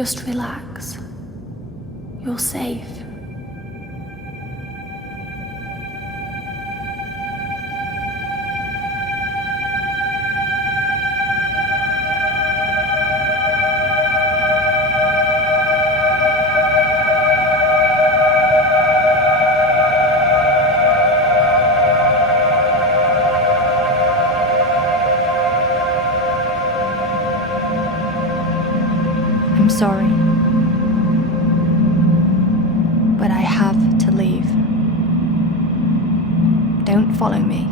Just relax. You're safe. I'm sorry, but I have to leave. Don't follow me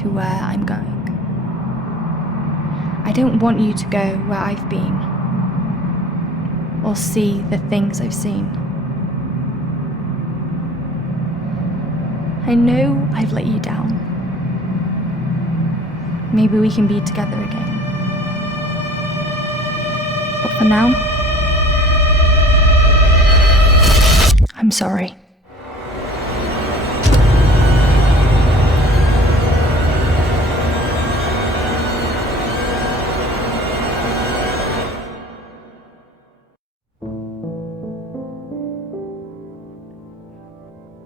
to where I'm going. I don't want you to go where I've been or see the things I've seen. I know I've let you down. Maybe we can be together again. But for now, I'm sorry.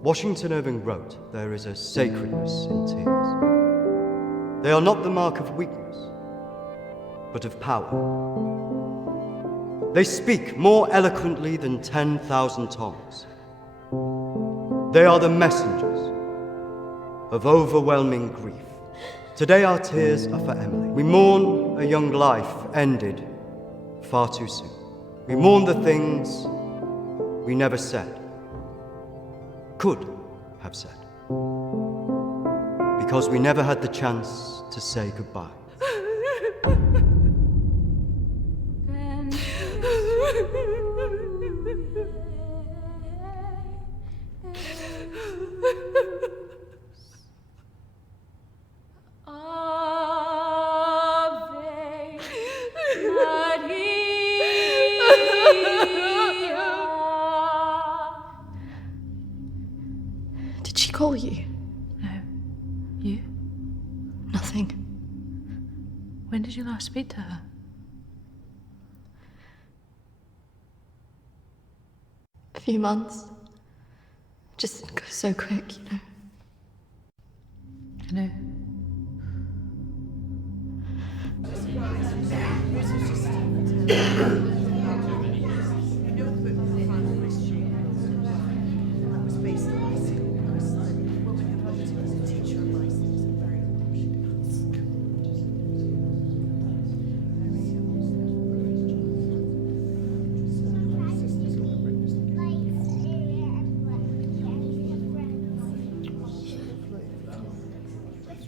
Washington Irving wrote, "There is a sacredness in tears. They are not the mark of weakness, but of power. They speak more eloquently than 10,000 tongues. They are the messengers of overwhelming grief. Today our tears are for Emily. We mourn a young life ended far too soon. We mourn the things we never said, could have said, because we never had the chance to say goodbye. Did she call you? No. You? Nothing. When did you last speak to her? A few months. Just goes so quick, you know. I know.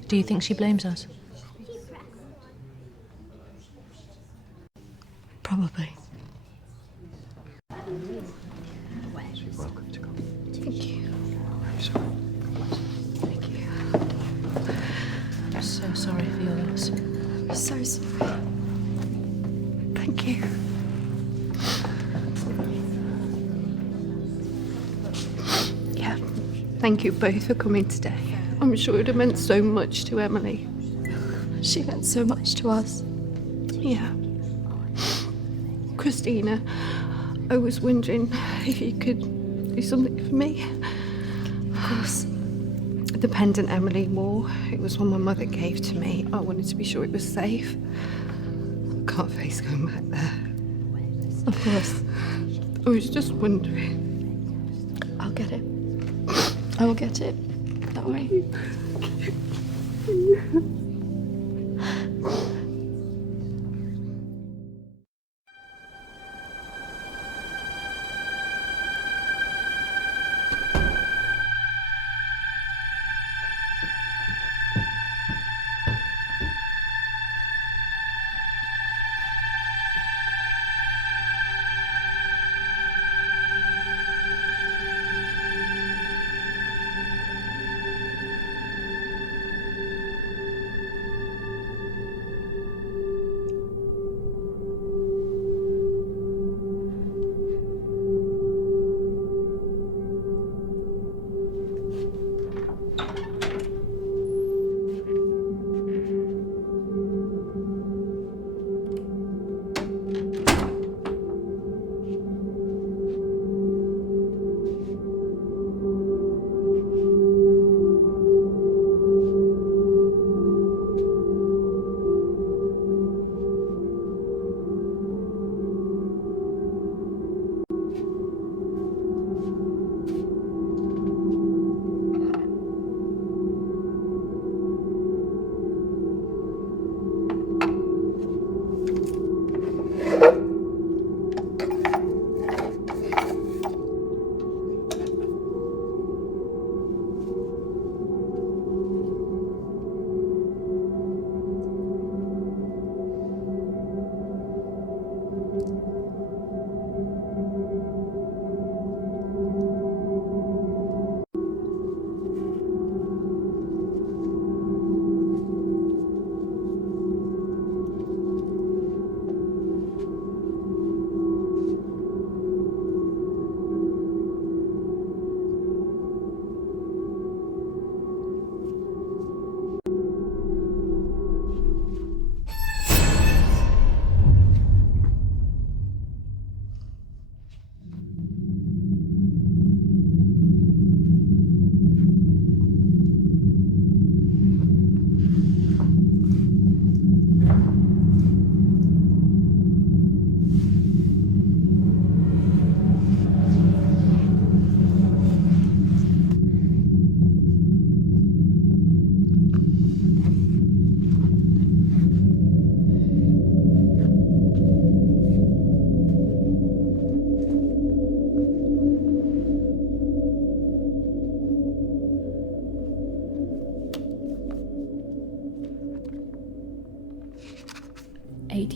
Do you think she blames us? Probably. You're welcome to come. Thank you. I'm sorry. Thank you. I'm so sorry for your loss. I'm so sorry. Thank you. Yeah. Thank you both for coming today. I'm sure it would have meant so much to Emily. She meant so much to us. Yeah. Christina, I was wondering if you could do something for me. Of course. The pendant Emily wore, it was one my mother gave to me. I wanted to be sure it was safe. I can't face going back there. Of course. I was just wondering. I'll get it. I will get it. Don't worry.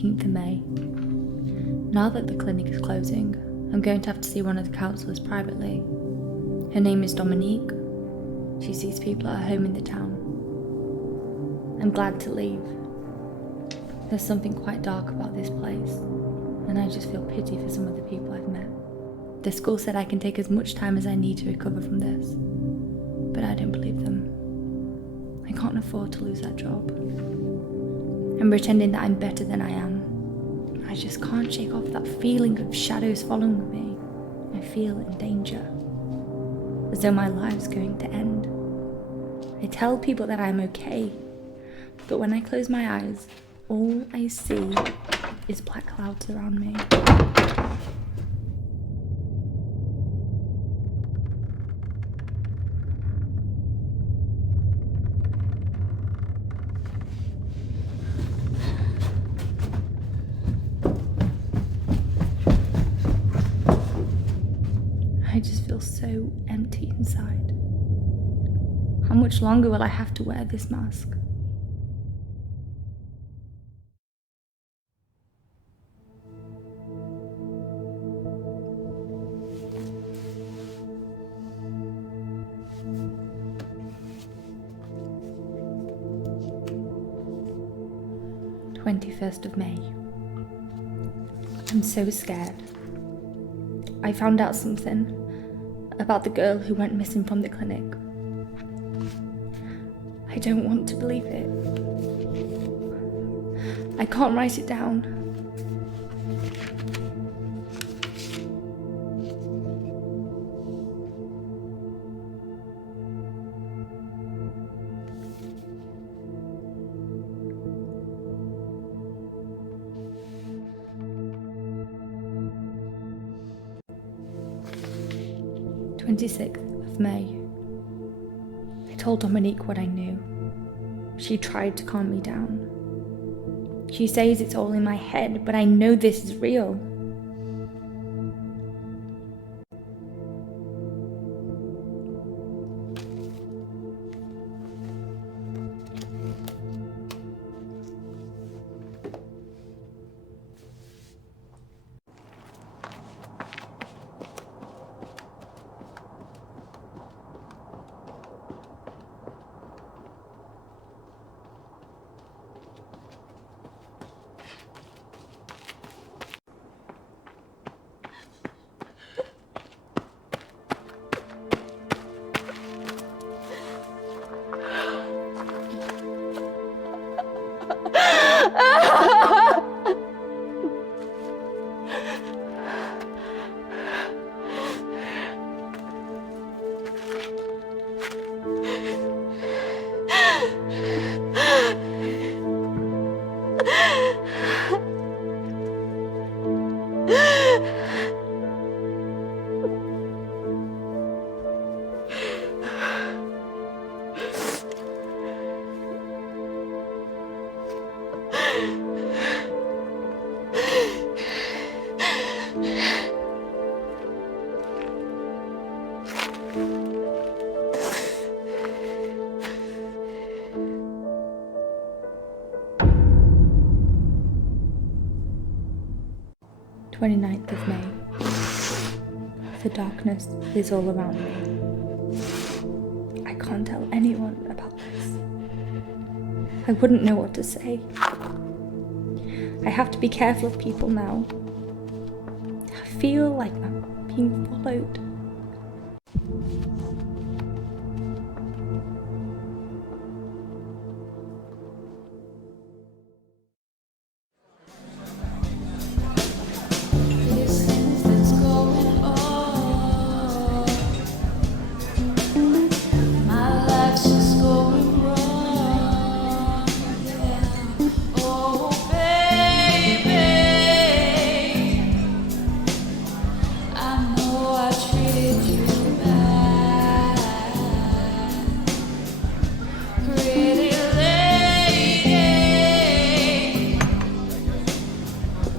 18th of May. Now that the clinic is closing, I'm going to have to see one of the counsellors privately. Her name is Dominique. She sees people at her home in the town. I'm glad to leave. There's something quite dark about this place, and I just feel pity for some of the people I've met. The school said I can take as much time as I need to recover from this, but I don't believe them. I can't afford to lose that job. I'm pretending that I'm better than I am. I just can't shake off that feeling of shadows following me. I feel in danger, as though my life's going to end. I tell people that I'm okay, but when I close my eyes, all I see is black clouds around me. I just feel so empty inside. How much longer will I have to wear this mask? May 21st. I'm so scared. I found out something about the girl who went missing from the clinic. I don't want to believe it. I can't write it down. May 26th. I told Dominique what I knew. She tried to calm me down. She says it's all in my head, but I know this is real. May 29th. The darkness is all around me. I can't tell anyone about this. I wouldn't know what to say. I have to be careful of people now. I feel like I'm being followed.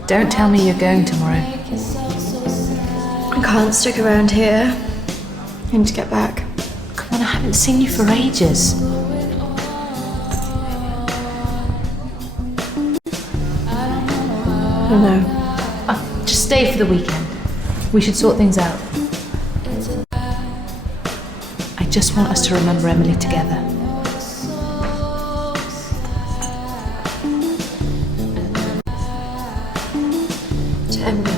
Don't tell me you're going tomorrow. I can't stick around here. I need to get back. Come on, I haven't seen you for ages. No. Just stay for the weekend. We should sort things out. I just want us to remember Emily together. To Emily.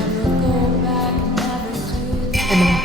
Emily.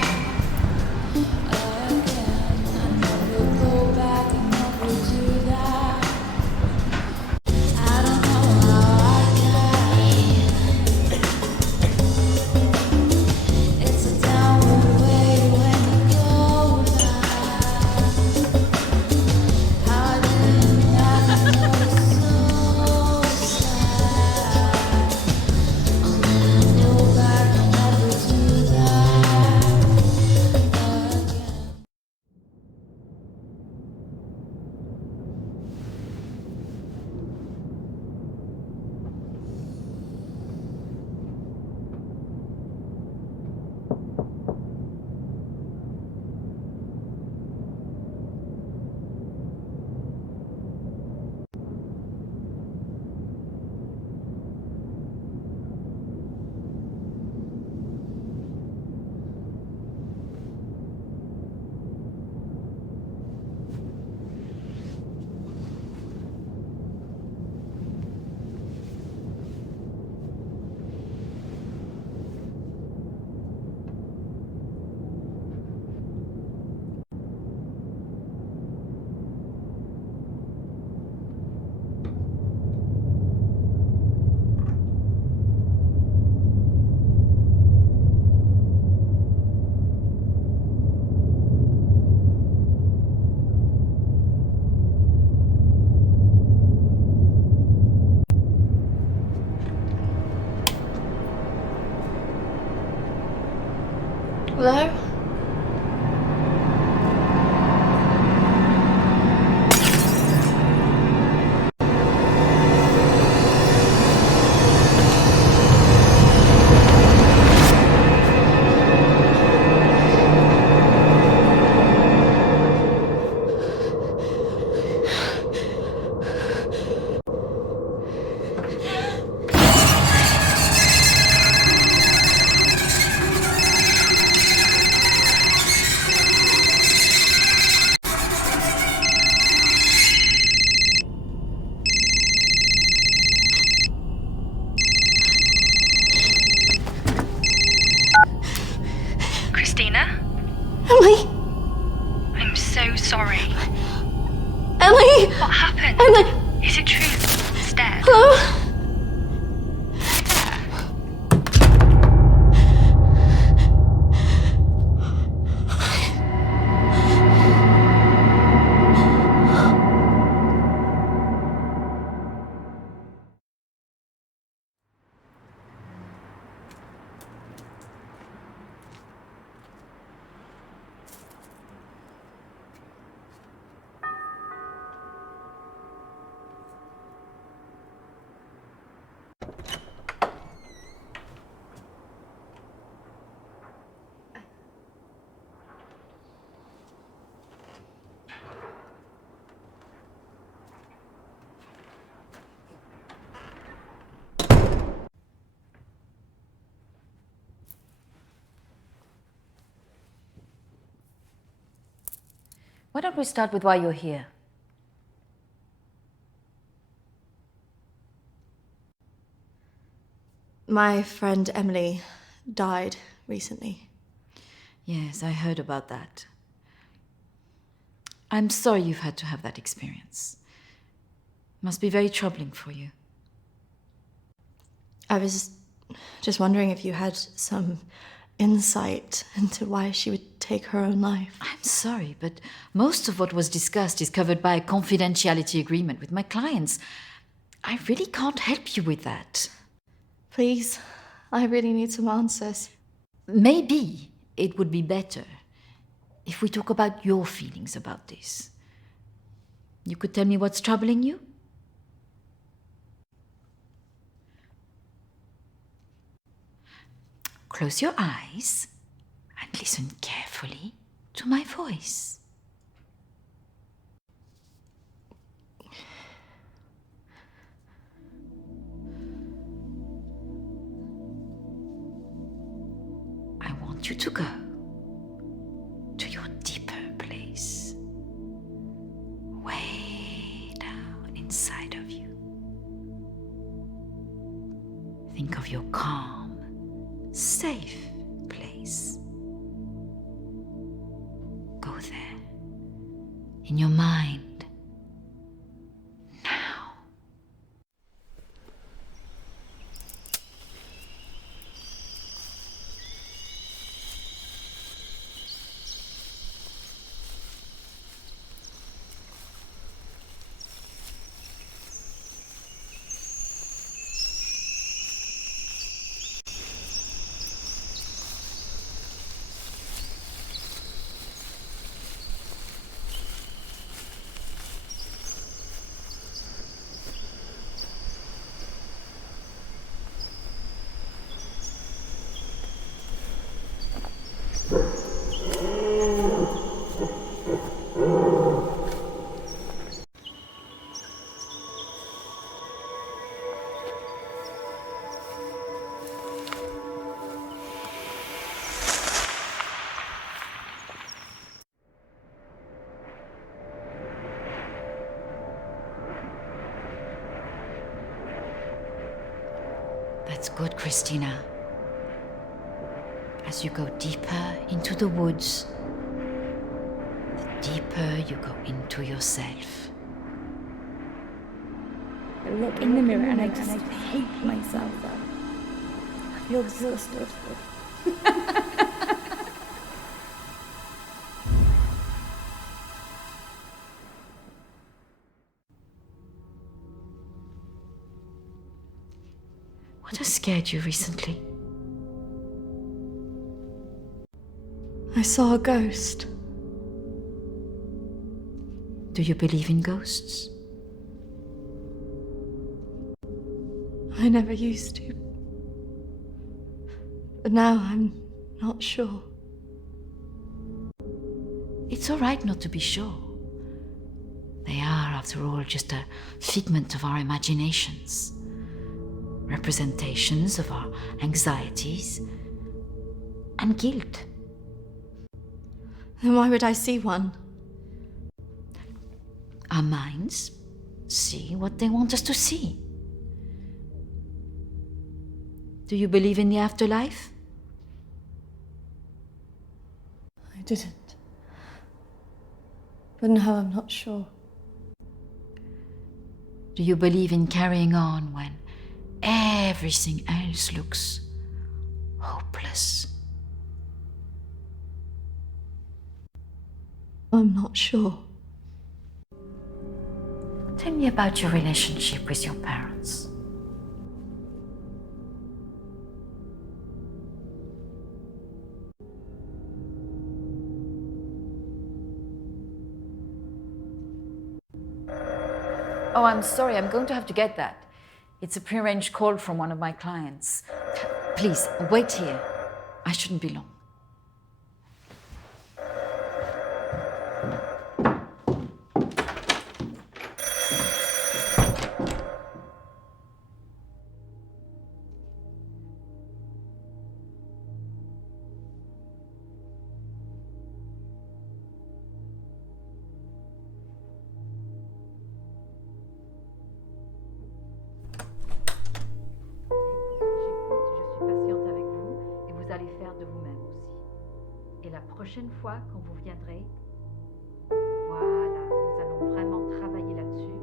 Hello? Christina? Emily! I'm so sorry. Emily! What happened? Emily! Is it true? It's dead. Hello? Why don't we start with why you're here? My friend Emily died recently. Yes, I heard about that. I'm sorry you've had to have that experience. Must be very troubling for you. I was just wondering if you had some insight into why she would take her own life. I'm sorry, but most of what was discussed is covered by a confidentiality agreement with my clients. I really can't help you with that. Please, I really need some answers. Maybe it would be better if we talk about your feelings about this. You could tell me what's troubling you? Close your eyes and listen carefully to my voice. want you to go to your deeper place, way down inside of you. Think of your calm, safe place. Go there, in your mind, now. That's good, Christina. As you go deeper into the woods, the deeper you go into yourself. I look in the mirror and I just hate myself. I feel disgusted. What has scared you recently? I saw a ghost. Do you believe in ghosts? I never used to. But now I'm not sure. It's all right not to be sure. They are, after all, just a figment of our imaginations. Representations of our anxieties and guilt. Then why would I see one? Our minds see what they want us to see. Do you believe in the afterlife? I didn't. But now I'm not sure. Do you believe in carrying on when everything else looks hopeless? I'm not sure. Tell me about your relationship with your parents. Oh, I'm sorry, I'm going to have to get that. It's a prearranged call from one of my clients. Please, wait here. I shouldn't be long. Prochaine fois, quand vous viendrez, voilà, nous allons vraiment travailler là-dessus.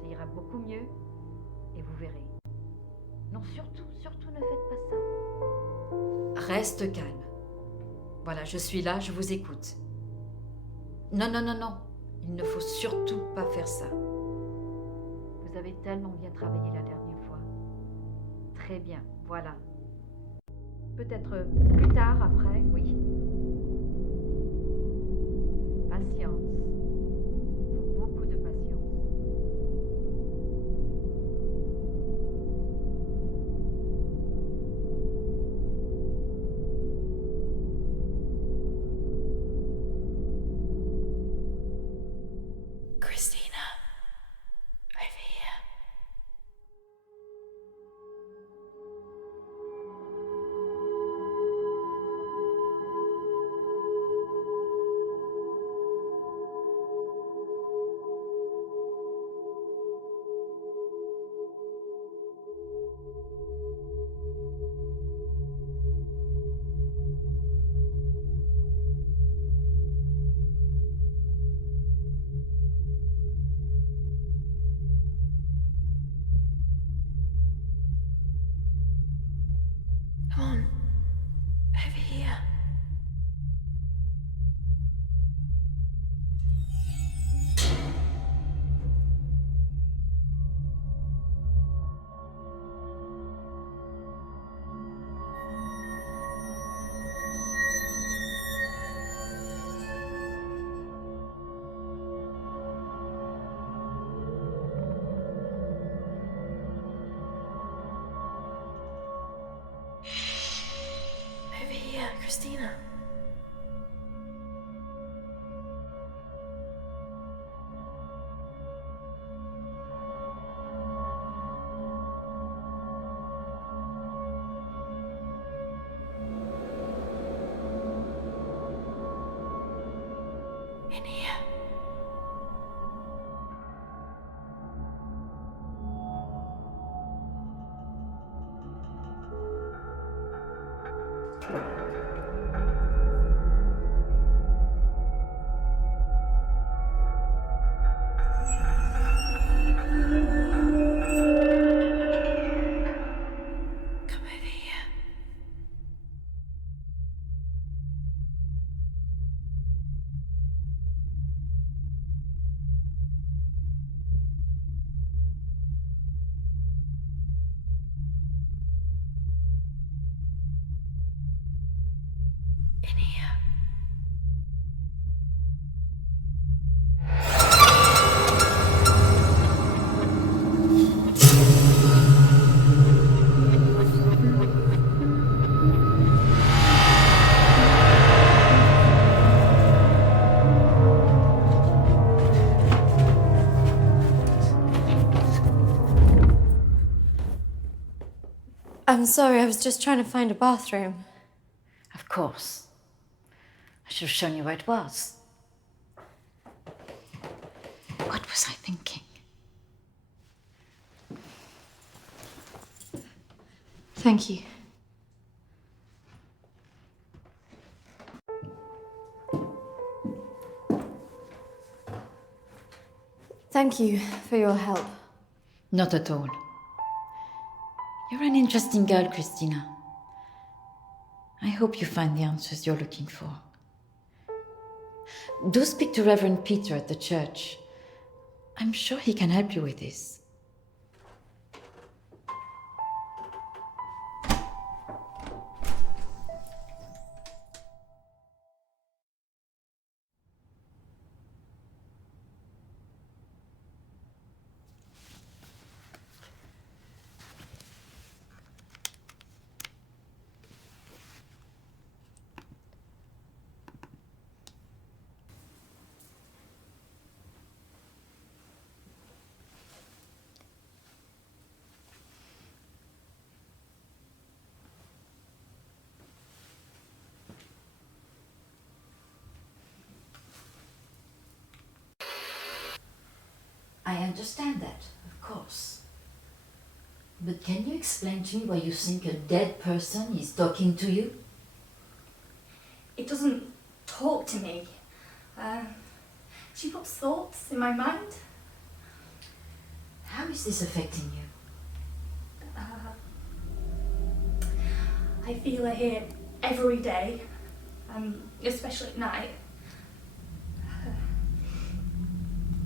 Ça ira beaucoup mieux et vous verrez. Non, surtout ne faites pas ça. Reste calme. Voilà, je suis là, je vous écoute. Non, il ne faut surtout pas faire ça. Vous avez tellement bien travaillé la dernière fois. Très bien, voilà. Peut-être plus tard, après, oui. Patience. Beaucoup de patience. Christina, over here. Christina. In here. Come over here. In here. I'm sorry, I was just trying to find a bathroom. Of course. I should have shown you where it was. What was I thinking? Thank you. Thank you for your help. Not at all. You're an interesting girl, Christina. I hope you find the answers you're looking for. Do speak to Reverend Peter at the church. I'm sure he can help you with this. I understand that, of course. But can you explain to me why you think a dead person is talking to you? It doesn't talk to me. She puts thoughts in my mind. How is this affecting you? I feel her here every day, especially at night.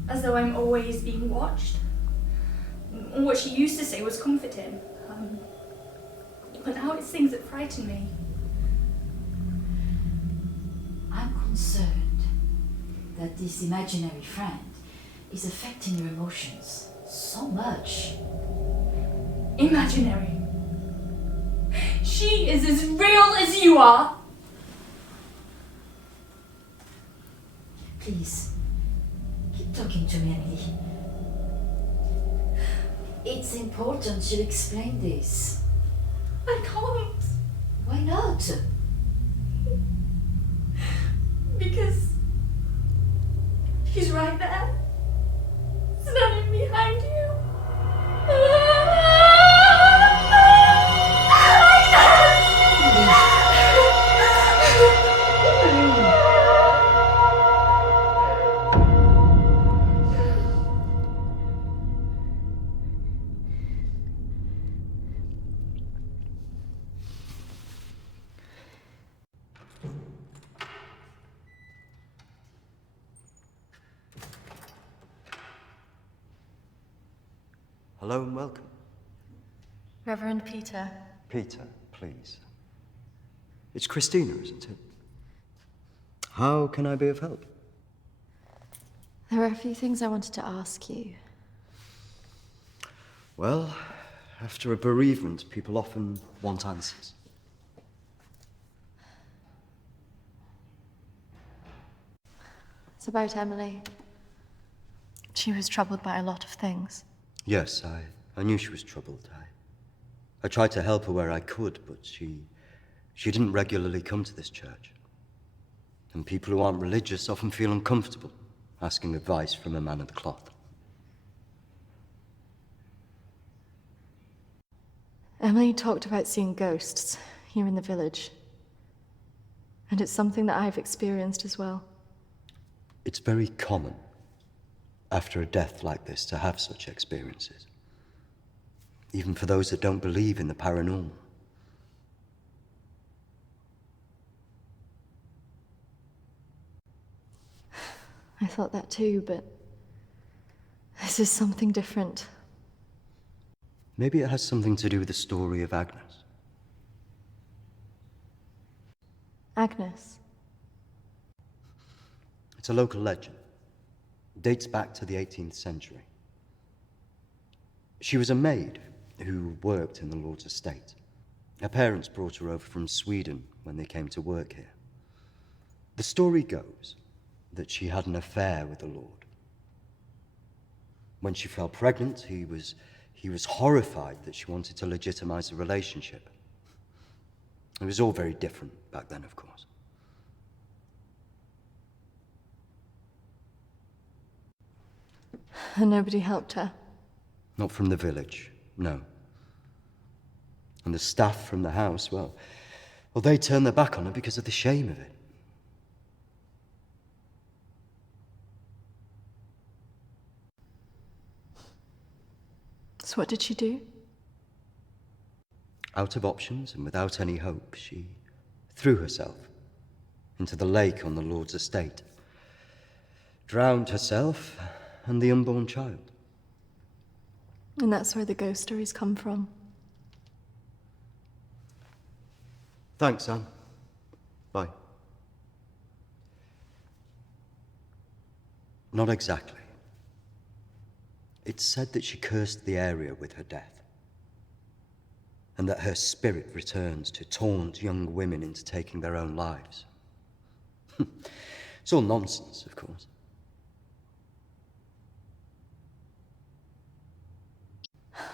As though I'm always being watched. What she used to say was comforting. But now it's things that frighten me. I'm concerned that this imaginary friend is affecting your emotions so much. Imaginary. She is as real as you are. Please, keep talking to me, Emily. It's important you explain this. I can't. Why not? Because she's right there, standing behind you. Hello and welcome. Reverend Peter. Peter, please. It's Christina, isn't it? How can I be of help? There are a few things I wanted to ask you. Well, after a bereavement, people often want answers. It's about Emily. She was troubled by a lot of things. Yes, I knew she was troubled. I tried to help her where I could, but she didn't regularly come to this church. And people who aren't religious often feel uncomfortable asking advice from a man of the cloth. Emily talked about seeing ghosts here in the village. And it's something that I've experienced as well. It's very common after a death like this to have such experiences, even for those that don't believe in the paranormal. I thought that too, but this is something different. Maybe it has something to do with the story of Agnes. Agnes. It's a local legend. It dates back to the 18th century. She was a maid who worked in the Lord's estate. Her parents brought her over from Sweden when they came to work here. The story goes that she had an affair with the Lord. When she fell pregnant, he was horrified that she wanted to legitimize the relationship. It was all very different back then, of course. And nobody helped her. Not from the village, no. And the staff from the house, well, they turned their back on her because of the shame of it. So what did she do? Out of options and without any hope, she threw herself into the lake on the Lord's estate, drowned herself and the unborn child. And that's where the ghost stories come from. Thanks, Anne. Bye. Not exactly. It's said that she cursed the area with her death, and that her spirit returns to taunt young women into taking their own lives. It's all nonsense, of course.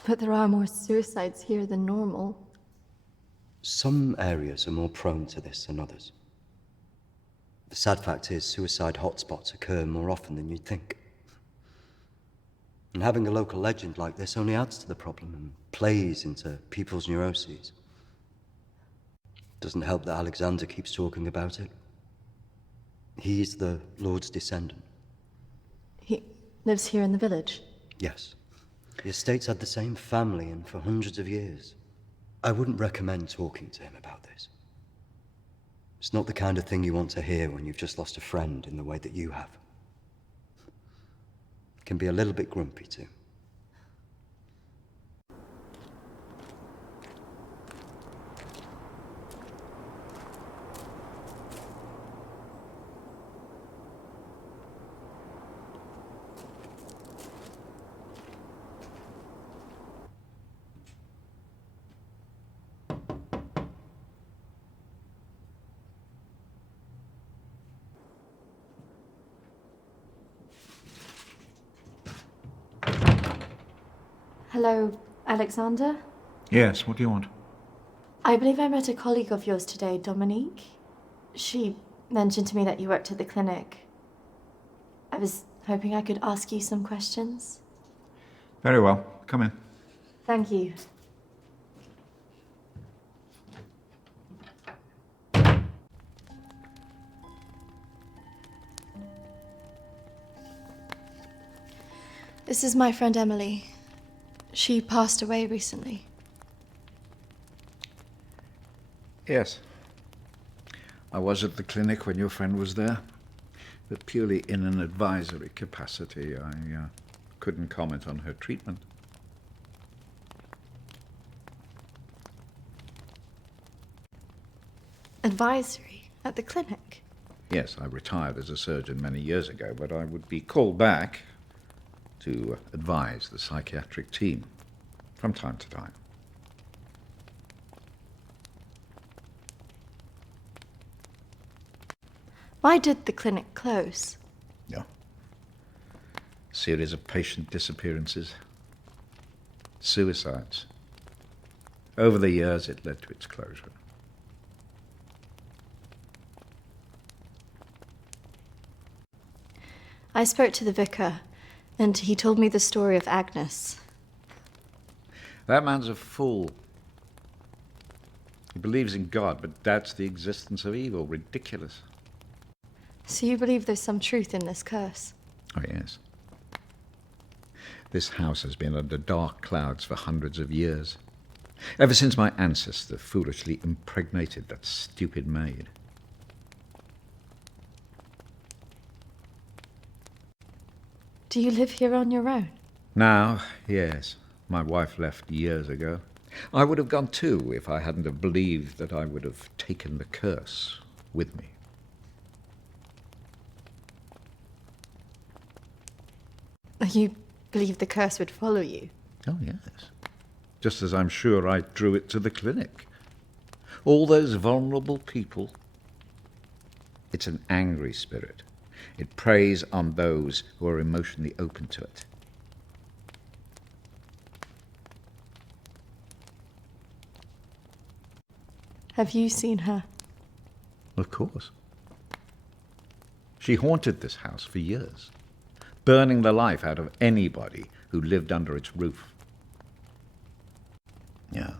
But there are more suicides here than normal. Some areas are more prone to this than others. The sad fact is, suicide hotspots occur more often than you'd think. And having a local legend like this only adds to the problem and plays into people's neuroses. Doesn't help that Alexander keeps talking about it. He's the Lord's descendant. He lives here in the village? Yes. The estate's had the same family and for hundreds of years. I wouldn't recommend talking to him about this. It's not the kind of thing you want to hear when you've just lost a friend in the way that you have. Can be a little bit grumpy too. Hello, Alexander? Yes, what do you want? I believe I met a colleague of yours today, Dominique. She mentioned to me that you worked at the clinic. I was hoping I could ask you some questions. Very well. Come in. Thank you. This is my friend Emily. She passed away recently. Yes. I was at the clinic when your friend was there, but purely in an advisory capacity. I couldn't comment on her treatment. Advisory? At the clinic? Yes, I retired as a surgeon many years ago, but I would be called back to advise the psychiatric team from time to time. Why did the clinic close? series of patient disappearances, suicides. Over the years, it led to its closure. I spoke to the vicar, and he told me the story of Agnes. That man's a fool. He believes in God, but doubts the existence of evil. Ridiculous. So you believe there's some truth in this curse? Oh, yes. This house has been under dark clouds for hundreds of years. Ever since my ancestor foolishly impregnated that stupid maid. Do you live here on your own? Now, yes. My wife left years ago. I would have gone too if I hadn't have believed that I would have taken the curse with me. You believe the curse would follow you? Oh, yes. Just as I'm sure I drew it to the clinic. All those vulnerable people. It's an angry spirit. It preys on those who are emotionally open to it. Have you seen her? Of course. She haunted this house for years, burning the life out of anybody who lived under its roof. Yeah,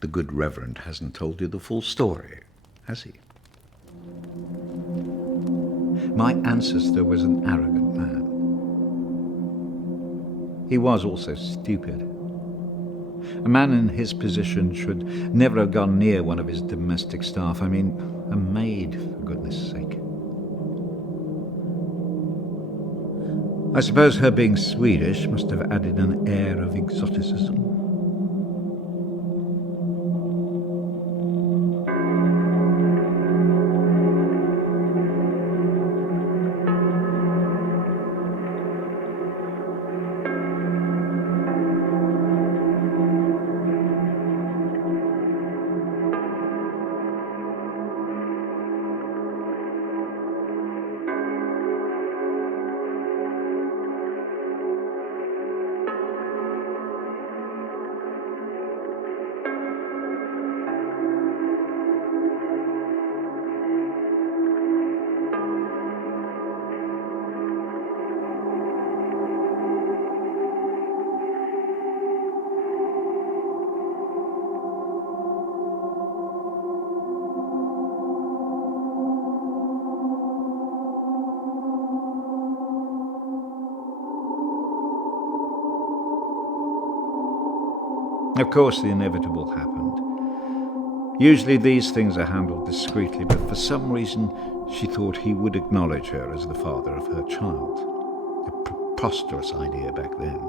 the good Reverend hasn't told you the full story, has he? My ancestor was an arrogant man. He was also stupid. A man in his position should never have gone near one of his domestic staff. I mean, a maid, for goodness sake. I suppose her being Swedish must have added an air of exoticism. Of course, the inevitable happened. Usually these things are handled discreetly, but for some reason she thought he would acknowledge her as the father of her child. A preposterous idea back then.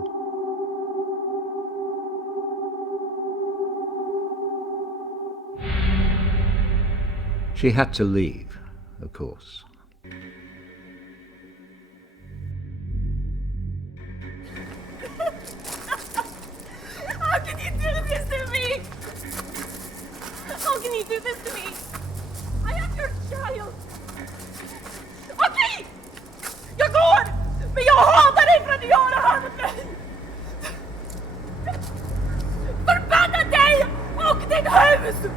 She had to leave, of course. How can you do this to me? How can you do this to me? I am your child. Okej! Jag går! Men jag hatar dig för att du gör det här mot mig! Förbanna dig och ditt hus!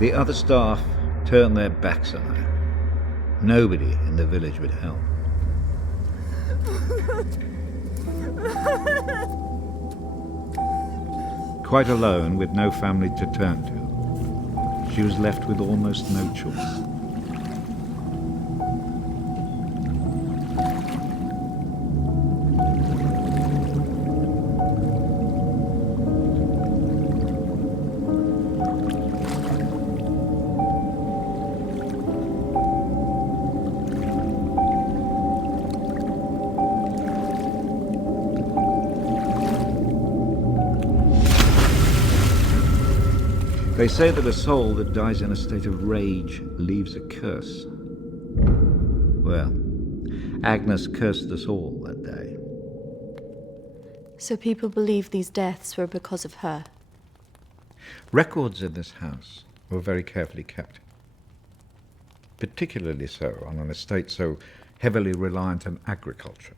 The other staff turned their backs on her. Nobody in the village would help. Quite alone, with no family to turn to, she was left with almost no choice. They say that a soul that dies in a state of rage leaves a curse. Well, Agnes cursed us all that day. So people believe these deaths were because of her. Records in this house were very carefully kept. Particularly so on an estate so heavily reliant on agriculture.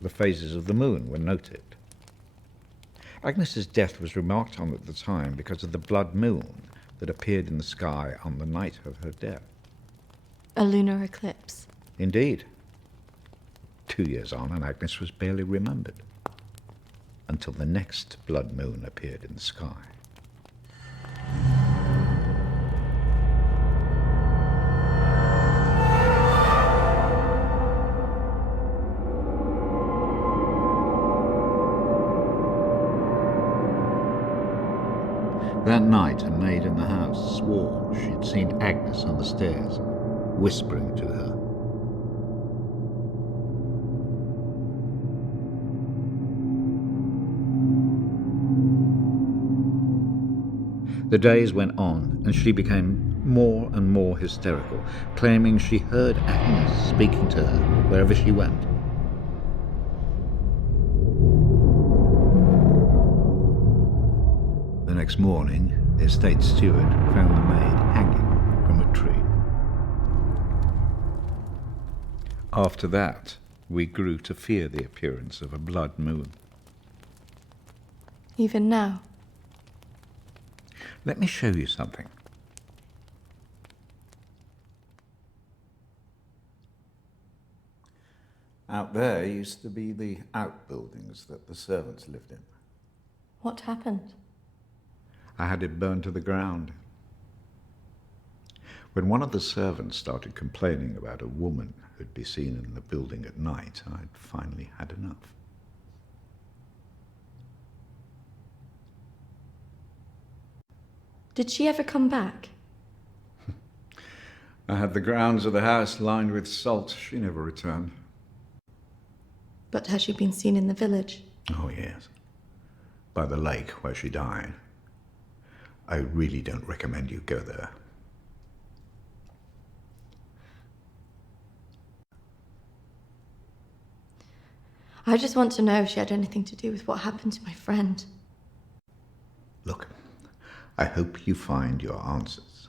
The phases of the moon were noted. Agnes's death was remarked on at the time because of the blood moon that appeared in the sky on the night of her death. A lunar eclipse. Indeed. 2 years on, and Agnes was barely remembered, until the next blood moon appeared in the sky. That night, a maid in the house swore she'd seen Agnes on the stairs, whispering to her. The days went on, and she became more and more hysterical, claiming she heard Agnes speaking to her wherever she went. The next morning, the estate steward found the maid hanging from a tree. After that, we grew to fear the appearance of a blood moon. Even now. Let me show you something. Out there used to be the outbuildings that the servants lived in. What happened? I had it burned to the ground. When one of the servants started complaining about a woman who'd be seen in the building at night, I'd finally had enough. Did she ever come back? I had the grounds of the house lined with salt. She never returned. But has she been seen in the village? Oh, yes. By the lake where she died. I really don't recommend you go there. I just want to know if she had anything to do with what happened to my friend. Look, I hope you find your answers.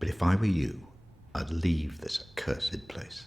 But if I were you, I'd leave this accursed place.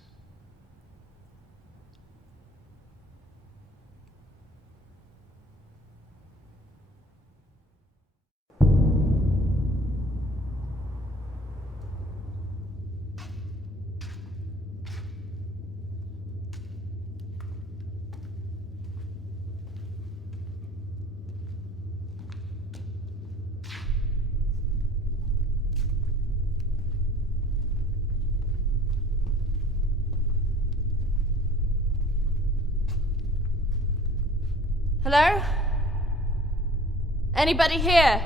Hello? Anybody here?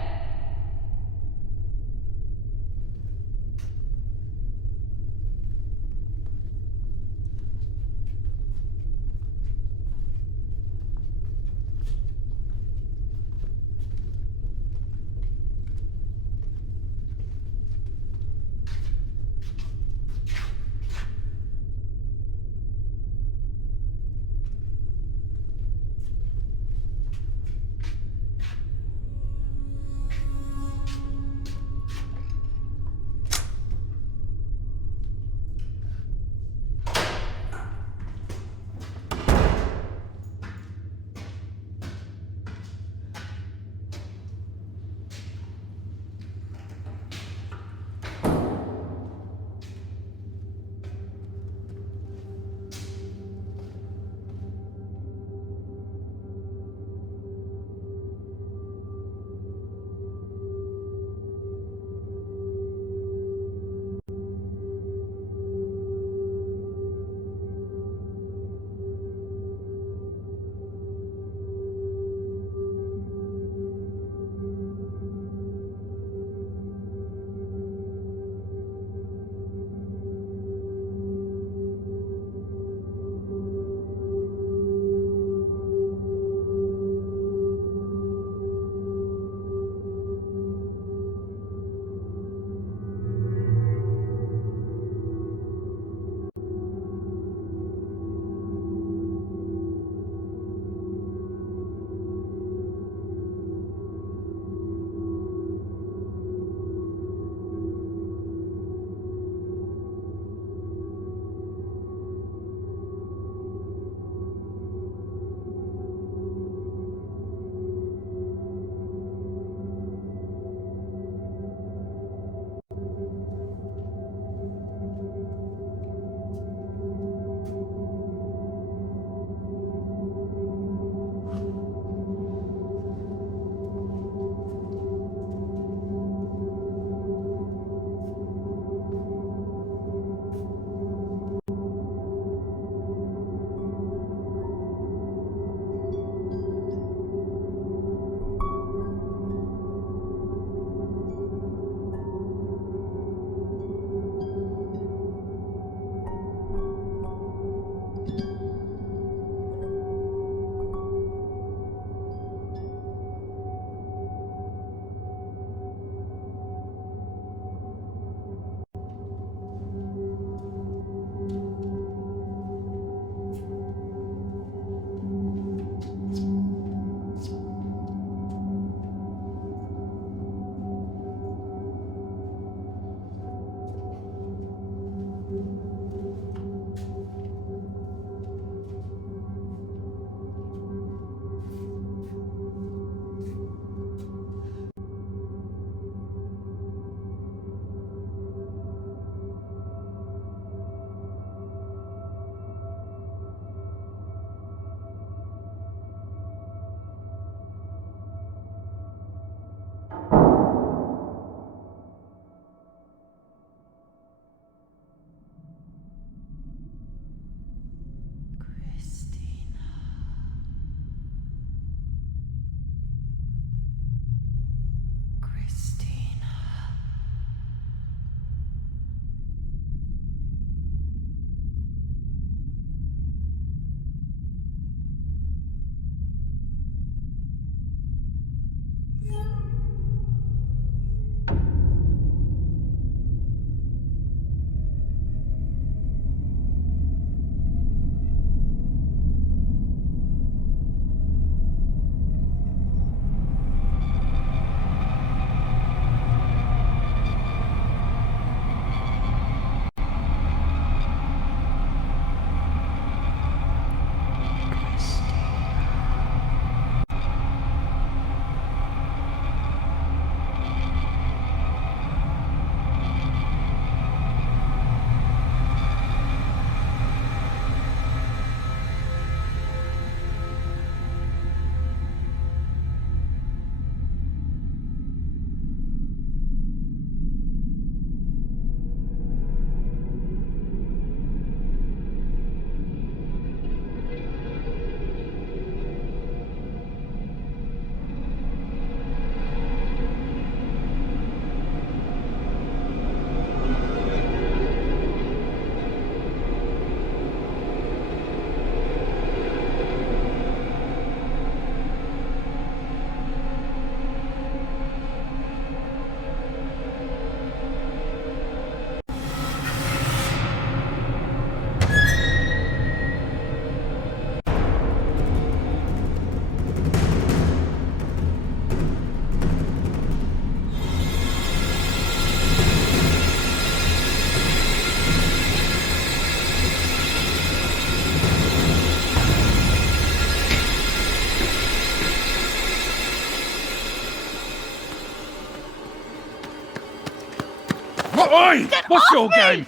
Oi! What's your game?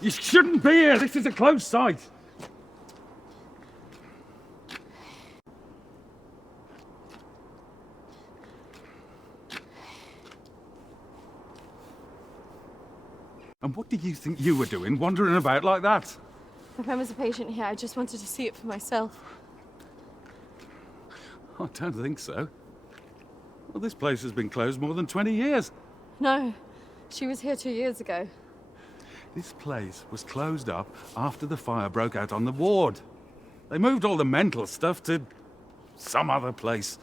You shouldn't be here. This is a closed site. And what did you think you were doing, wandering about like that? My friend was a patient here. I just wanted to see it for myself. I don't think so. Well, this place has been closed more than 20 years. No, she was here 2 years ago. This place was closed up after the fire broke out on the ward. They moved all the mental stuff to some other place.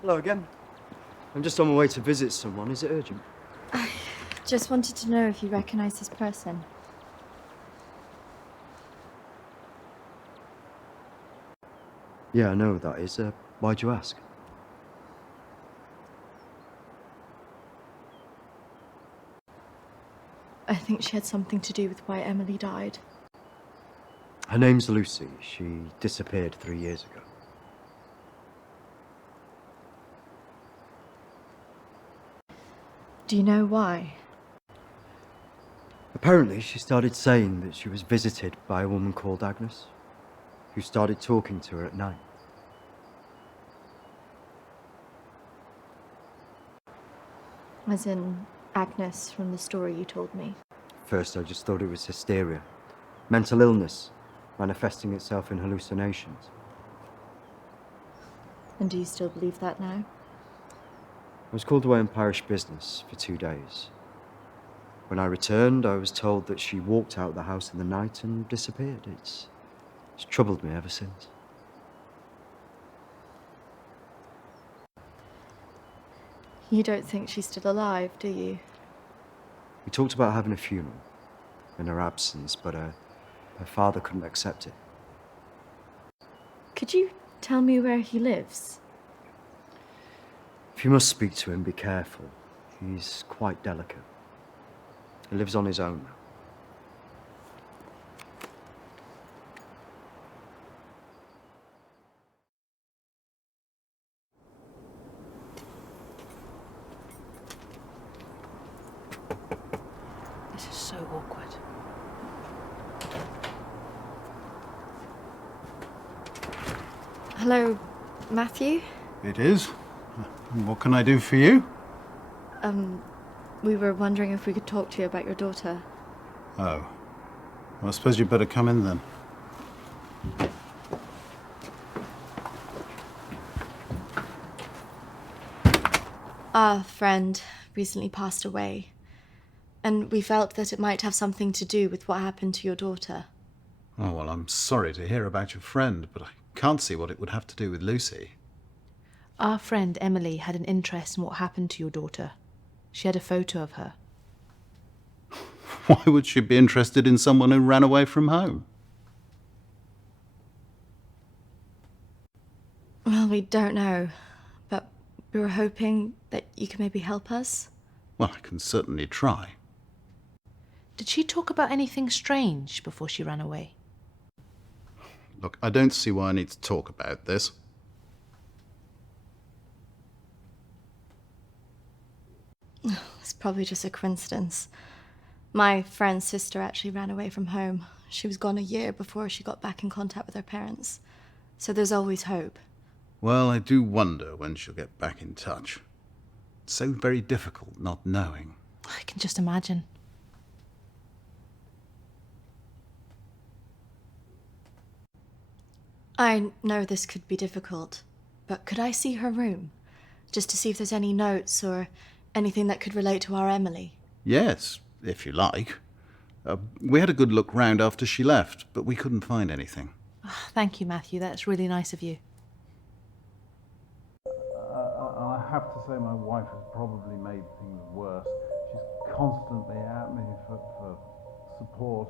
Hello again. I'm just on my way to visit someone. Is it urgent? Just wanted to know if you recognize this person. Yeah, I know who that is. Why'd you ask? I think she had something to do with why Emily died. Her name's Lucy. She disappeared 3 years ago. Do you know why? Apparently, she started saying that she was visited by a woman called Agnes, who started talking to her at night. As in Agnes from the story you told me. First, I just thought it was hysteria, mental illness, manifesting itself in hallucinations. And do you still believe that now? I was called away on parish business for 2 days. When I returned, I was told that she walked out of the house in the night and disappeared. It's troubled me ever since. You don't think she's still alive, do you? We talked about having a funeral. in her absence, but her father couldn't accept it. Could you tell me where he lives? If you must speak to him, be careful. He's quite delicate. He lives on his own now. This is so awkward. Hello, Matthew? It is. What can I do for you? We were wondering if we could talk to you about your daughter. Oh. Well, I suppose you'd better come in then. Our friend recently passed away, and we felt that it might have something to do with what happened to your daughter. Oh, well, I'm sorry to hear about your friend, but I can't see what it would have to do with Lucy. Our friend Emily had an interest in what happened to your daughter. She had a photo of her. Why would she be interested in someone who ran away from home? Well, we don't know, but we were hoping that you could maybe help us. Well, I can certainly try. Did she talk about anything strange before she ran away? Look, I don't see why I need to talk about this. It's probably just a coincidence. My friend's sister actually ran away from home. She was gone a year before she got back in contact with her parents. So there's always hope. Well, I do wonder when she'll get back in touch. It's so very difficult not knowing. I can just imagine. I know this could be difficult, but could I see her room? Just to see if there's any notes or anything that could relate to our Emily? Yes, if you like. We had a good look round after she left, but we couldn't find anything. Oh, thank you, Matthew. That's really nice of you. I have to say my wife has probably made things worse. She's constantly at me for support,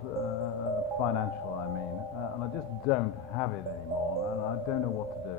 financial I mean, and I just don't have it anymore, and I don't know what to do.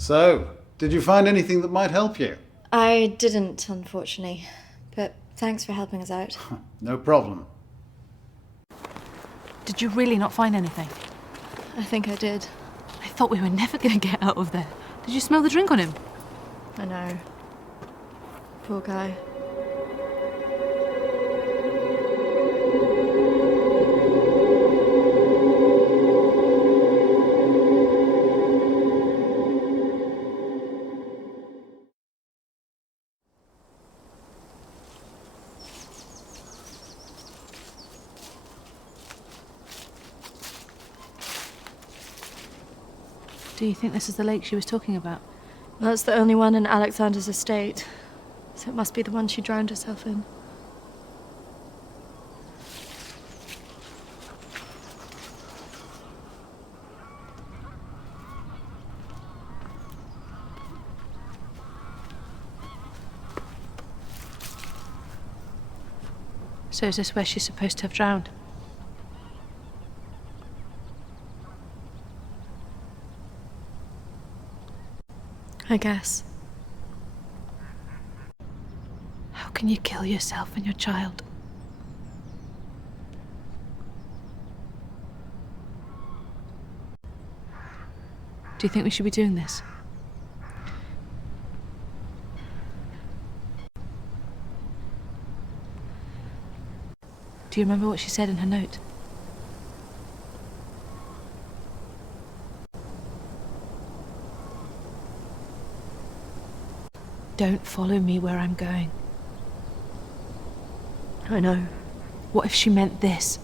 So, did you find anything that might help you? I didn't, unfortunately, but thanks for helping us out. No problem. Did you really not find anything? I think I did. I thought we were never going to get out of there. Did you smell the drink on him? I know. Poor guy. Do you think this is the lake she was talking about? Well, it's the only one in Alexander's estate, so it must be the one she drowned herself in. So is this where she's supposed to have drowned? I guess. How can you kill yourself and your child? Do you think we should be doing this? Do you remember what she said in her note? Don't follow me where I'm going. I know. What if she meant this?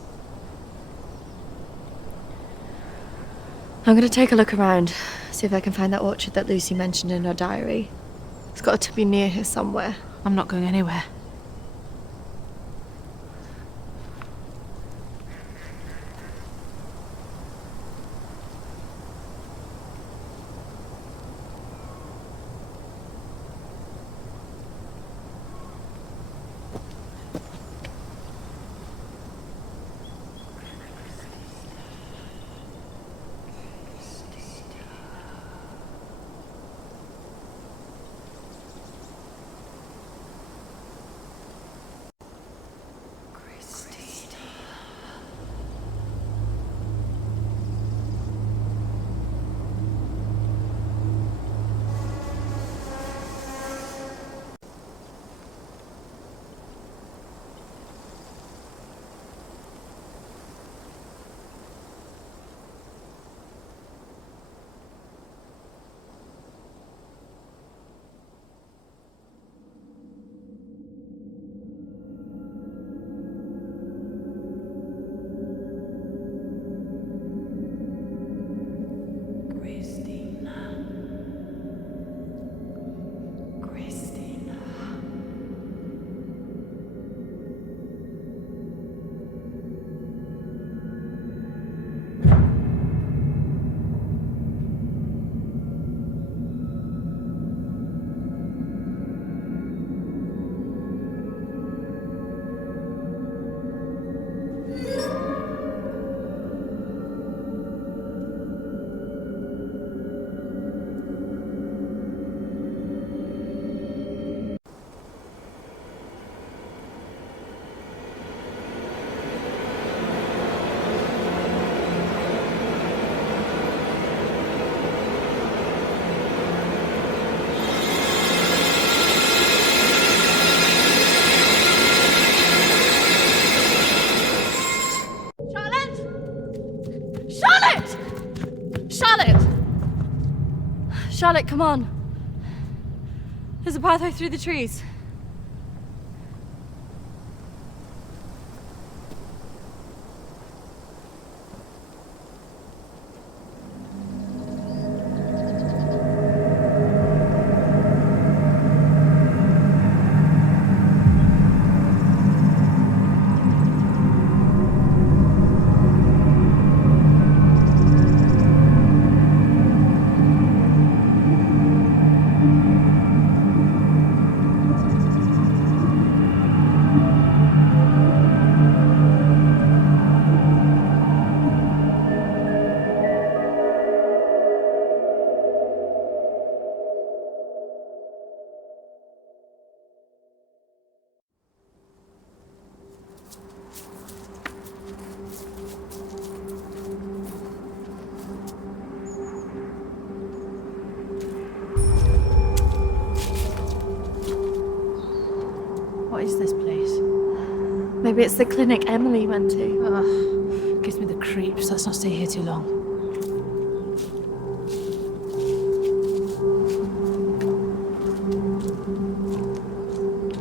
I'm gonna take a look around, see if I can find that orchard that Lucy mentioned in her diary. It's got to be near here somewhere. I'm not going anywhere. Charlotte, come on. There's a pathway through the trees. is this place? Maybe it's the clinic Emily went to. Ugh, gives me the creeps. Let's not stay here too long.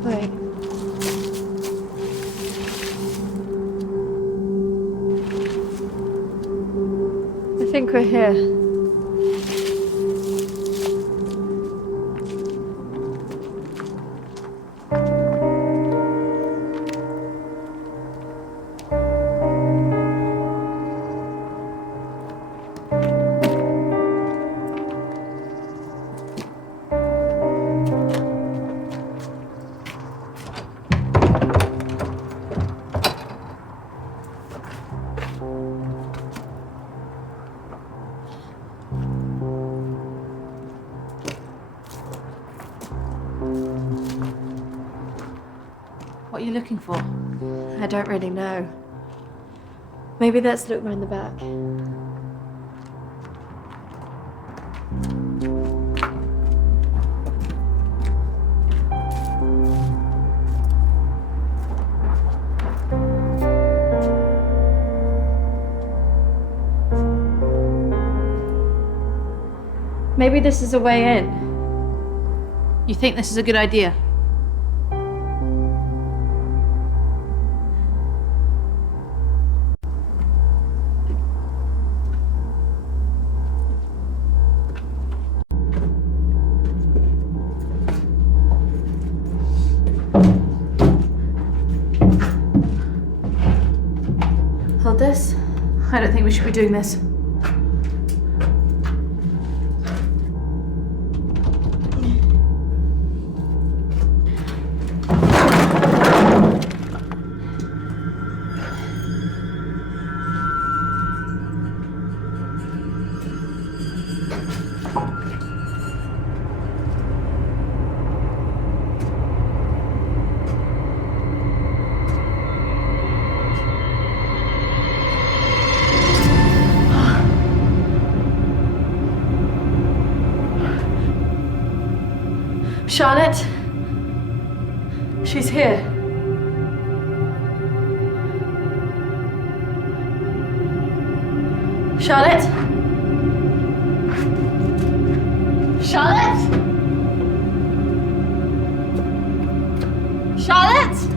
Wait. I think we're here. What are you looking for? I don't really know. Maybe let's look round the back. Maybe this is a way in. You think this is a good idea? Hold this. I don't think we should be doing this. Charlotte? She's here. Charlotte? Charlotte? Charlotte?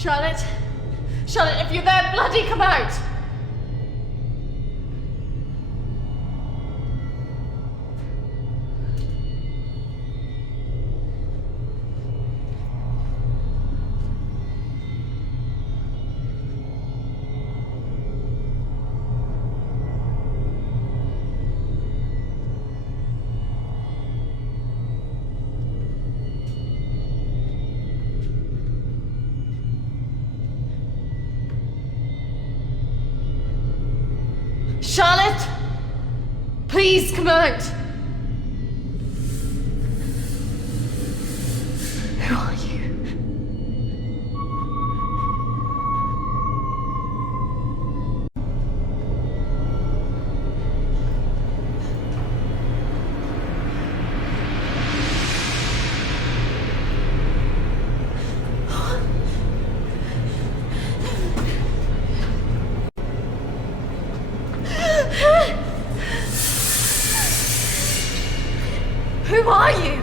Charlotte! Charlotte, if you're there, bloody come out! Charlotte! Please come out! Who are you? Who are you?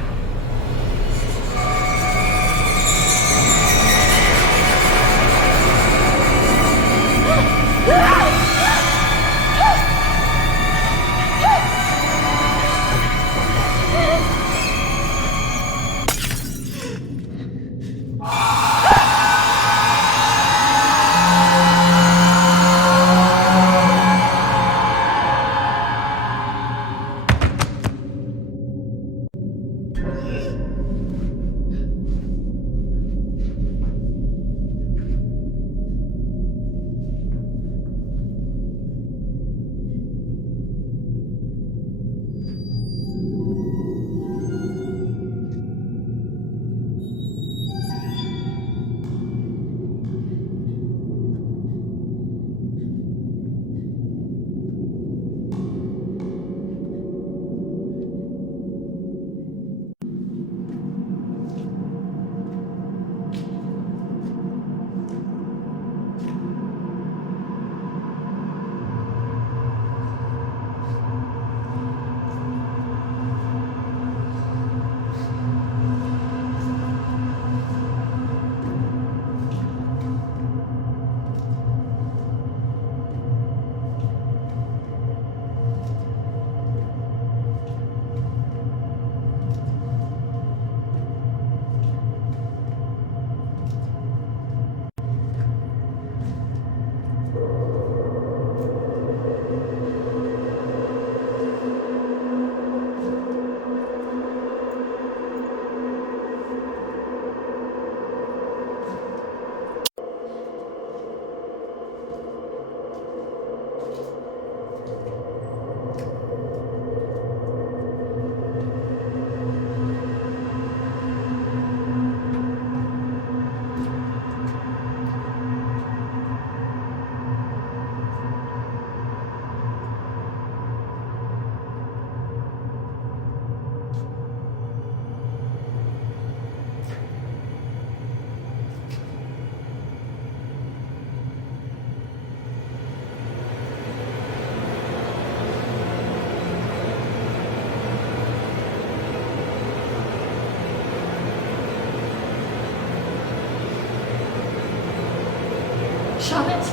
Charlotte?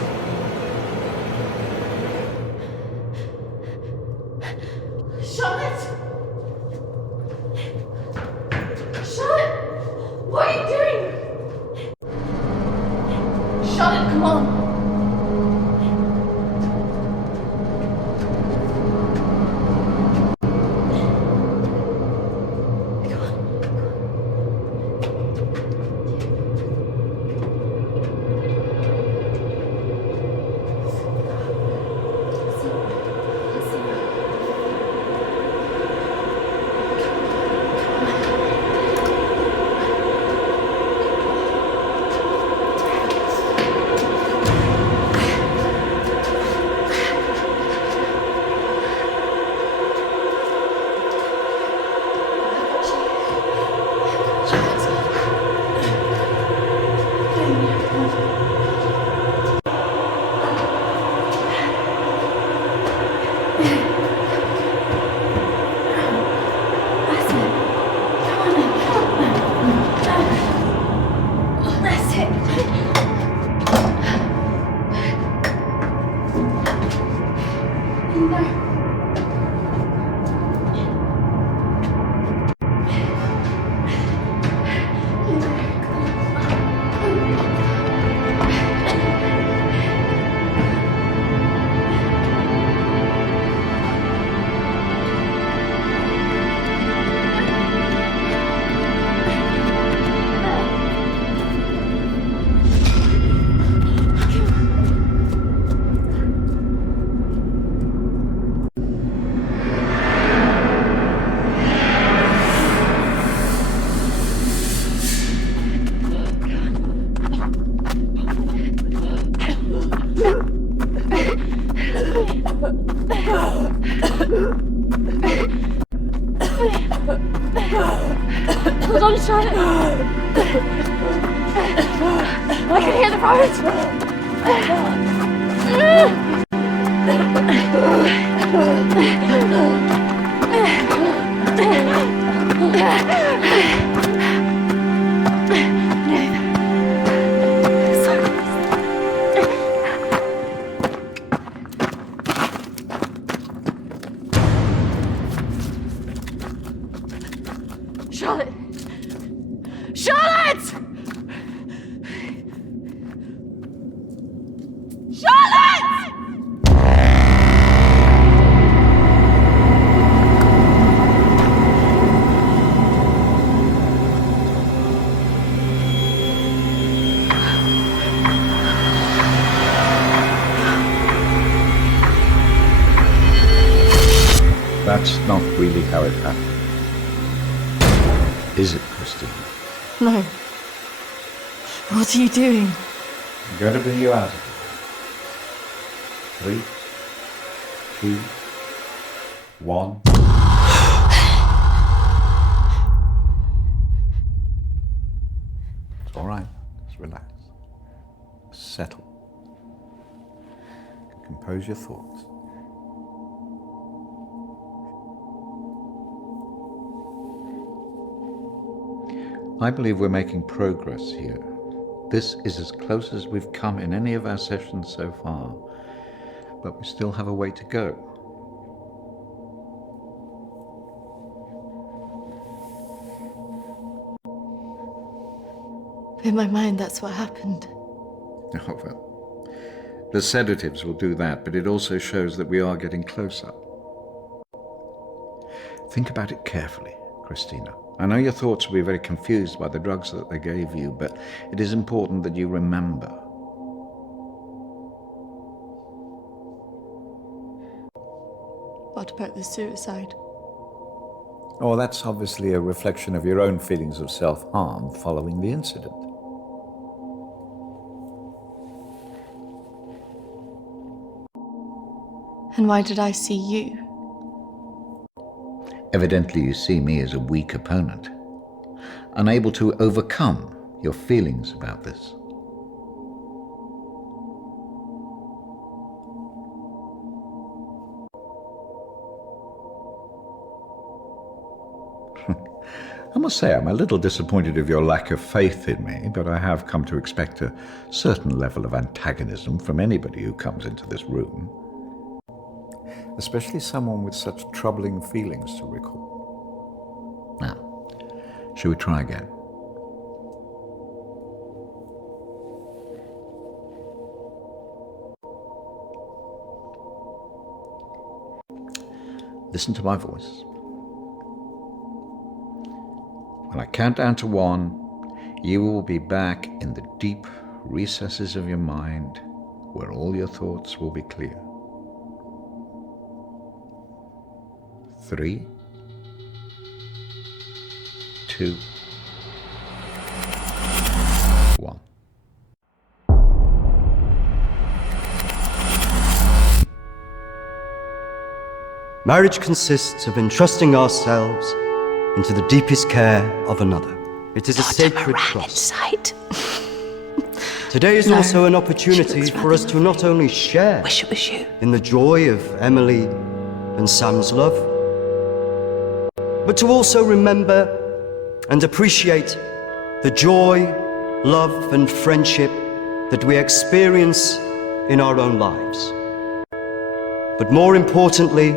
Charlotte? Charlotte! What are you doing? Charlotte, come on! Hold on, Charlotte. I can hear the roads. Charlotte! Charlotte! Charlotte! That's not really how it happened. Is it, Christine? No. What are you doing? I'm going to bring you out of here. 3, 2, 1. It's all right. Just relax. Settle. Compose your thoughts. I believe we're making progress here. This is as close as we've come in any of our sessions so far, but we still have a way to go. In my mind, that's what happened. Oh, well, the sedatives will do that, but it also shows that we are getting closer. Think about it carefully, Christina. I know your thoughts will be very confused by the drugs that they gave you, but it is important that you remember. What about the suicide? Oh, that's obviously a reflection of your own feelings of self-harm following the incident. And why did I see you? Evidently, you see me as a weak opponent, unable to overcome your feelings about this. I must say I'm a little disappointed of your lack of faith in me, but I have come to expect a certain level of antagonism from anybody who comes into this room. Especially someone with such troubling feelings to recall. Now, shall we try again? Listen to my voice. When I count down to 1, you will be back in the deep recesses of your mind where all your thoughts will be clear. 3, 2, 1. Marriage consists of entrusting ourselves into the deepest care of another. It is a sacred trust. Today is also an opportunity for us to not only share in the joy of Emily and Sam's love, but to also remember and appreciate the joy, love, and friendship that we experience in our own lives. But more importantly,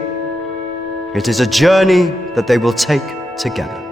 it is a journey that they will take together.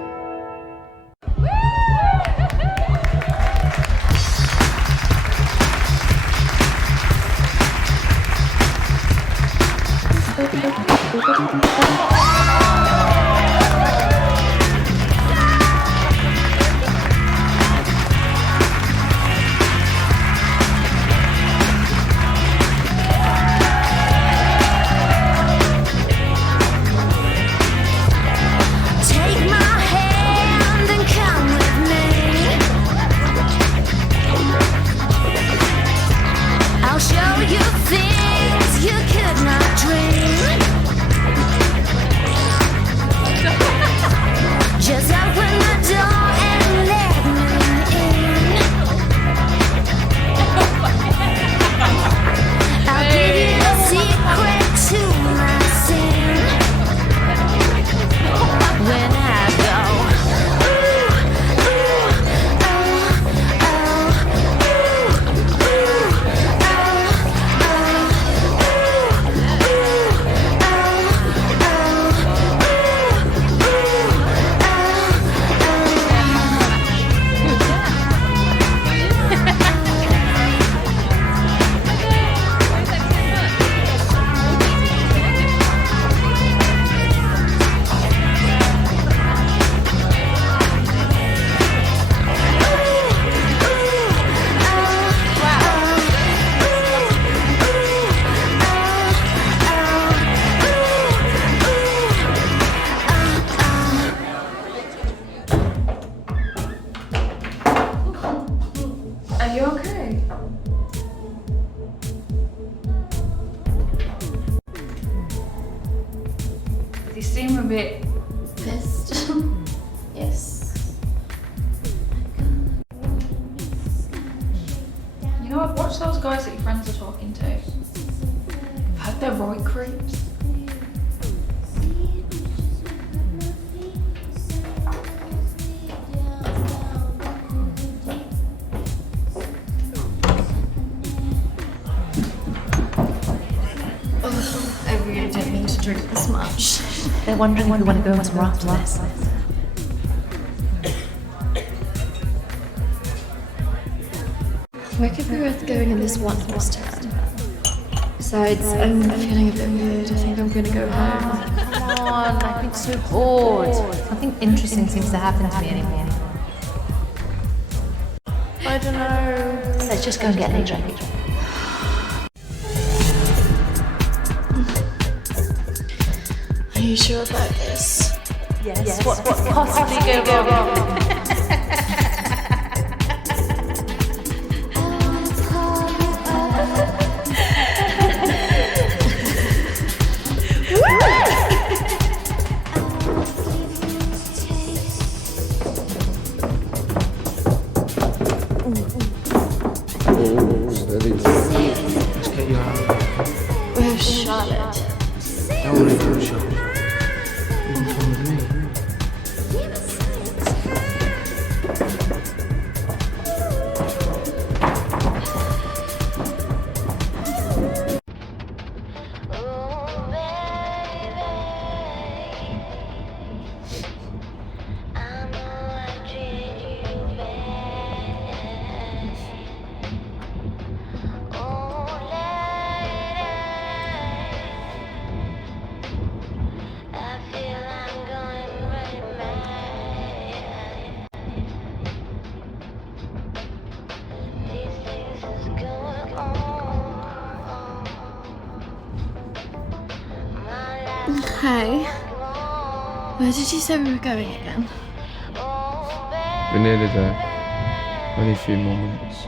Are you okay? You seem a bit Pissed? Yes. You know, I've watched those guys that your friends are talking to. I've heard they're right creeps. I really didn't mean to drink this much. They're wondering if you want to go somewhere after this. Where could we both going in this one horse town? Besides, I'm feeling a bit weird. I think I'm gonna go home. Come on, I've been so bored. Nothing interesting seems to happen to me anymore. I don't know. Let's just go and get a drink. Are you sure about this? Yes. What could possibly go wrong? Let's get you out. Where's Charlotte? Don't worry about Charlotte. You can come with me. Hey. Where did you say we were going again? We're nearly there. Only a few more minutes.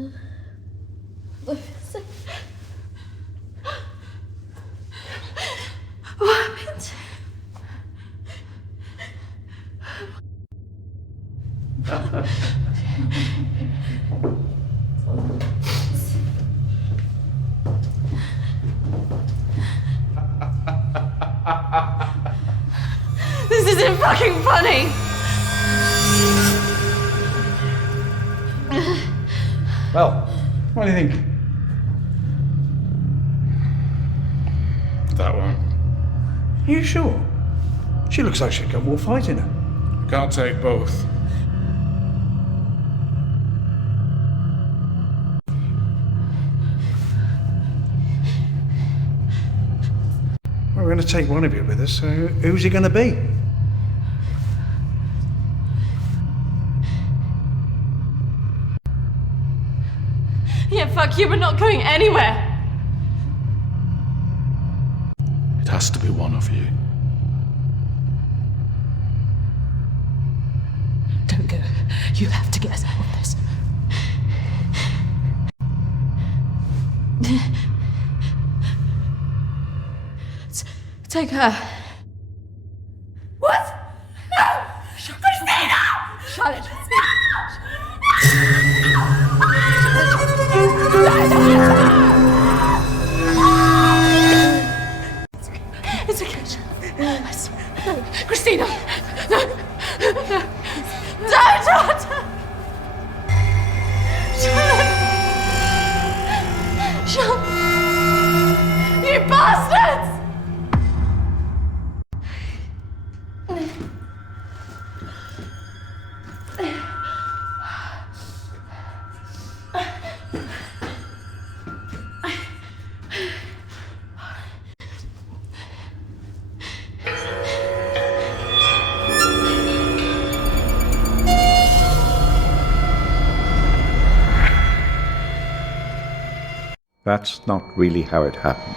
What happened? This isn't fucking funny! Well, what do you think? That one. Are you sure? She looks like she's got more fight in her. Can't take both. Well, we're going to take one of you with us, so who's he going to be? Yeah, fuck you, we're not going anywhere! It has to be one of you. Don't go. You have to get us out of this. Take her. What? No! Christina! Shut it. It's okay. I swear. No. Christina! No! No! Don't! Shut! You bastards! That's not really how it happened.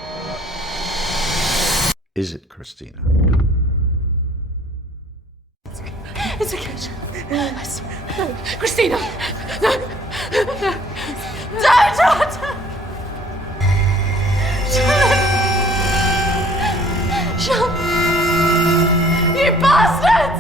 Is it, Christina? It's okay. I swear. No. Christina! No! No! Don't! Shut! You bastards!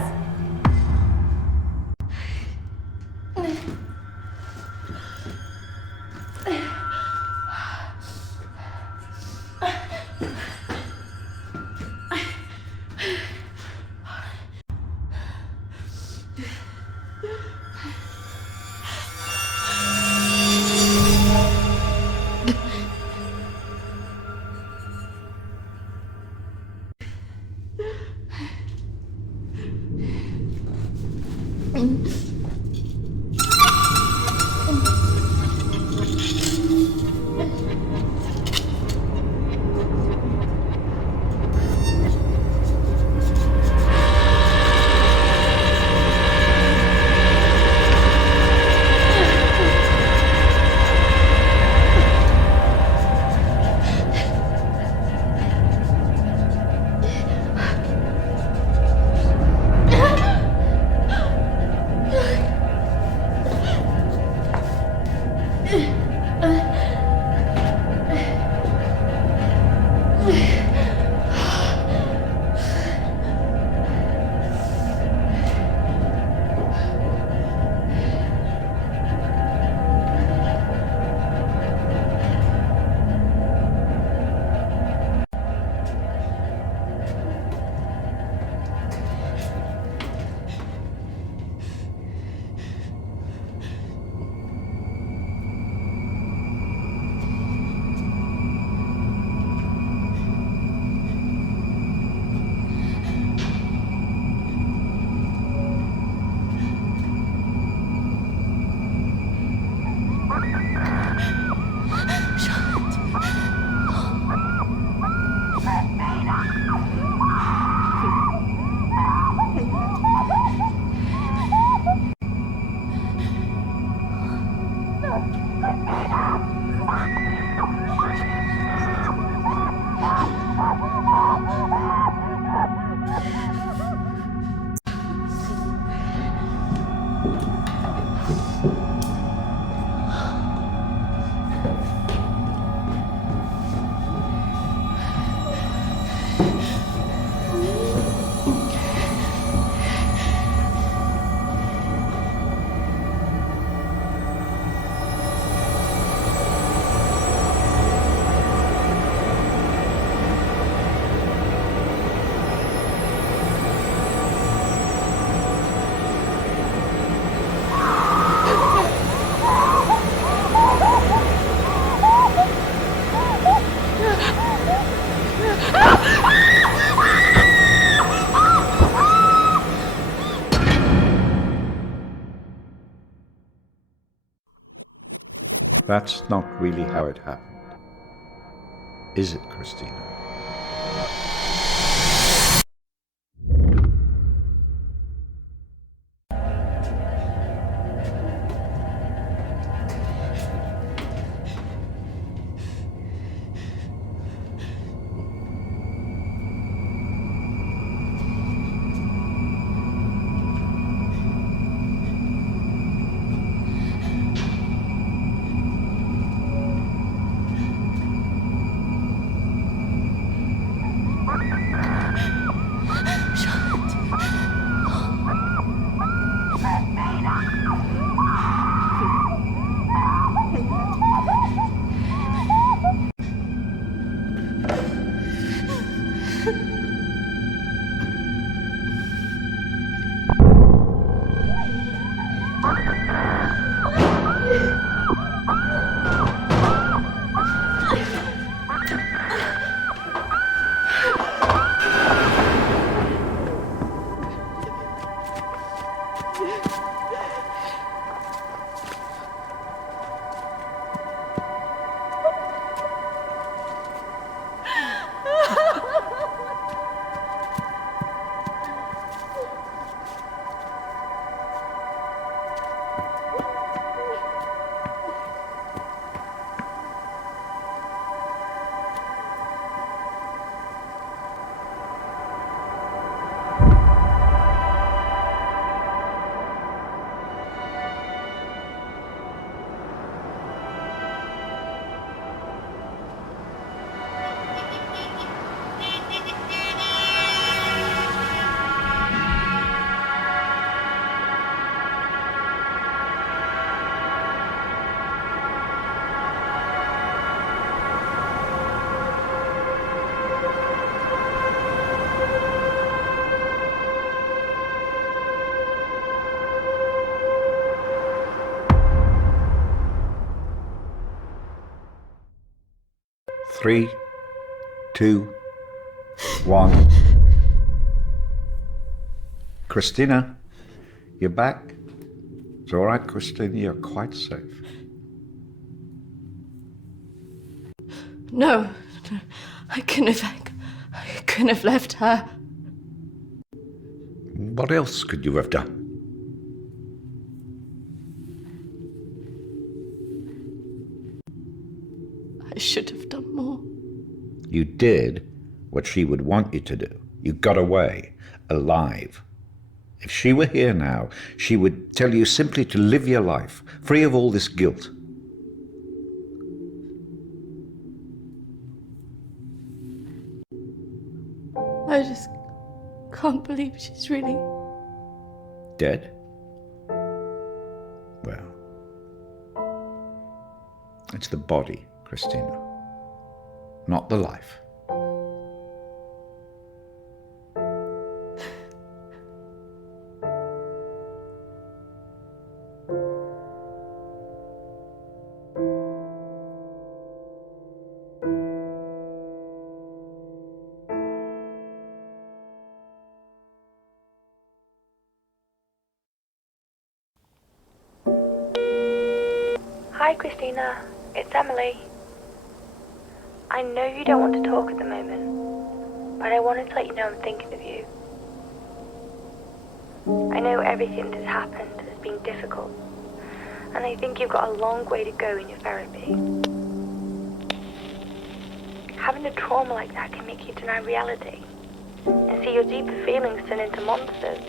That's not really how it happened. Is it, Christina? Three, 2, 1. Christina, you're back. It's all right, Christina, you're quite safe. No, I couldn't have left her. What else could you have done? I should have done more. You did what she would want you to do. You got away, alive. If she were here now, she would tell you simply to live your life, free of all this guilt. I just can't believe she's really... Dead? Well, it's the body, Christina, not the life. Hi Christina, it's Emily. I know you don't want to talk at the moment, but I wanted to let you know I'm thinking of you. I know everything that's happened has been difficult, and I think you've got a long way to go in your therapy. Having a trauma like that can make you deny reality and see your deeper feelings turn into monsters.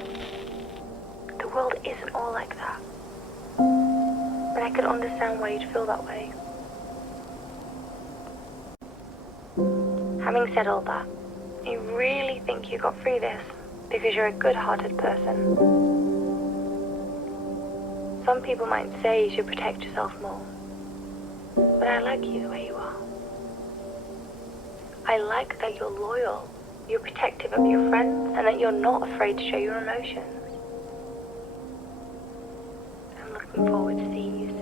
The world isn't all like that. But I can understand why you'd feel that way. Having said all that, I really think you got through this because you're a good-hearted person. Some people might say you should protect yourself more, but I like you the way you are. I like that you're loyal, you're protective of your friends, and that you're not afraid to show your emotions. I'm looking forward to seeing you